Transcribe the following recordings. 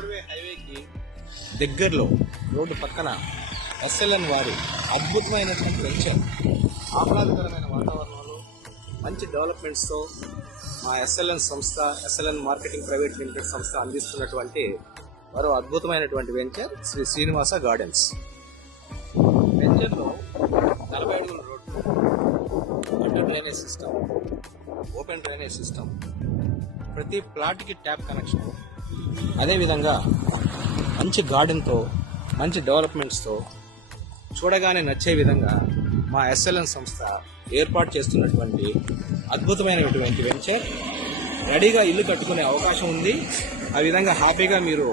Roadway హైవేకి దగ్గరలో road పక్కన ఎస్ఎల్ఎన్ వారి అద్భుతమైనటువంటి వెంచర్ ఆహ్లాదకరమైన వాతావరణంలో మంచి డెవలప్మెంట్స్తో మా ఎస్ఎల్ఎన్ సంస్థ ఎస్ఎల్ఎన్ మార్కెటింగ్ ప్రైవేట్ లిమిటెడ్ సంస్థ అందిస్తున్నటువంటి మరో అద్భుతమైనటువంటి వెంచర్ శ్రీ శ్రీనివాస గార్డెన్స్. వెంచర్లో 40 అడుగుల road, under drainage system, open drainage system, ప్రతి ప్లాట్కి ట్యాప్ కనెక్షన్, అదేవిధంగా మంచి గార్డెన్తో మంచి డెవలప్మెంట్స్తో చూడగానే నచ్చే విధంగా మా ఎస్ఎల్ఎన్ సంస్థ ఏర్పాటు చేస్తున్నటువంటి అద్భుతమైనటువంటి వెంచర్. రెడీగా ఇల్లు కట్టుకునే అవకాశం ఉంది. ఆ విధంగా హ్యాపీగా మీరు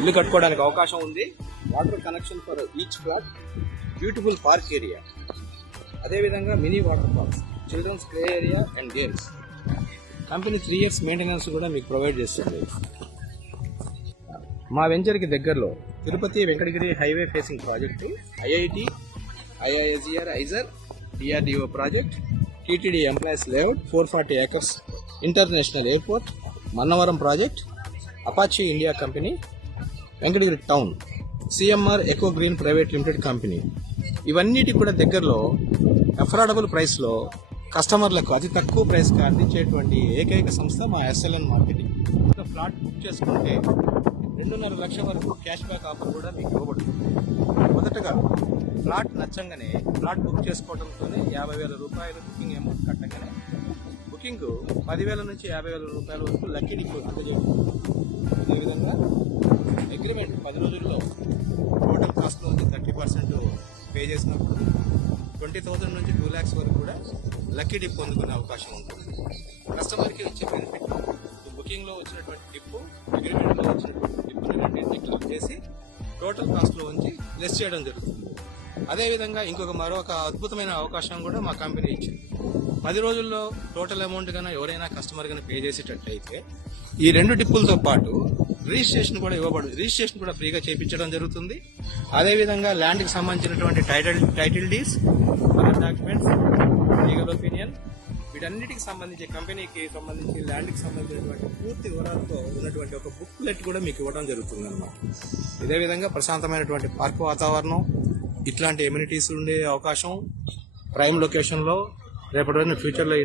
ఇల్లు కట్టుకోవడానికి అవకాశం ఉంది. Water connection for each plot, beautiful park area, అదేవిధంగా mini water parks, children's play area and games. Company 3 years maintenance కూడా మీకు ప్రొవైడ్ చేస్తుంది. మా వెంచర్కి దగ్గరలో Tirupati Venkatagiri highway facing project, IIT, IISER, IISER, DRDO project, TTD employees layout, 440 acres international airport, Mannavaram project, Apache India company, Venkatagiri town, CMR eco green private limited company. ఇవన్నిటి కూడా దగ్గరలో affordable ప్రైస్లో కస్టమర్లకు అతి తక్కువ ప్రైస్కి అందించేటువంటి ఏకైక సంస్థ మా ఎస్ఎల్ఎన్ మార్కెటింగ్. ఫ్లాట్ బుక్ చేసుకుంటే 2.5 లక్షల వరకు క్యాష్ బ్యాక్ ఆఫర్ కూడా మీకు ఇవ్వబడుతుంది. మొదటగా ఫ్లాట్ నచ్చంగానే ఫ్లాట్ బుక్ చేసుకోవడంతోనే 50,000 రూపాయలు బుకింగ్ అమౌంట్ కట్టగానే బుకింగ్ 10,000 నుంచి 50,000 రూపాయల వరకు లక్కీ డిపాజిట్ అందజేయబడుతుంది. అదేవిధంగా అగ్రిమెంట్ 10 రోజుల్లో టోటల్ కాస్ట్లో నుంచి 30% పే చేసినప్పుడు 20,000 నుంచి 2 lakhs వరకు కూడా లక్కీ డిప్ పొందుకునే అవకాశం ఉంటుంది. కస్టమర్కి వచ్చే బెనిఫిట్ బుకింగ్లో వచ్చినటువంటి డిప్పు, అగ్రిమెంట్లో వచ్చినటువంటి డిప్పుని రెండింటిని క్లిక్ చేసి టోటల్ కాస్ట్లో ఉంచి లెస్ చేయడం జరుగుతుంది. అదేవిధంగా మరొక అద్భుతమైన అవకాశం కూడా మా కంపెనీ ఇచ్చింది. 10 రోజుల్లో టోటల్ అమౌంట్ కన్నా ఎవరైనా కస్టమర్ కన్నా పే చేసేటట్లయితే ఈ 2 డిప్పులతో పాటు రిజిస్ట్రేషన్ కూడా ఫ్రీగా చేయించడం జరుగుతుంది. అదేవిధంగా ల్యాండ్కి సంబంధించినటువంటి title deeds, other documents, legal opinion, వీటన్నిటికి సంబంధించి కంపెనీకి సంబంధించి ల్యాండ్కి సంబంధించినటువంటి పూర్తి వివరాలతో ఉన్నటువంటి ఒక బుక్లెట్ కూడా మీకు ఇవ్వడం జరుగుతుంది అన్నమాట. ఇదే విధంగా ప్రశాంతమైనటువంటి పార్క్ వాతావరణం, ఇట్లాంటి ఎమ్యూనిటీస్ ఉండే అవకాశం ప్రైమ్ లొకేషన్లో రేపటి రోజున ఫ్యూచర్లో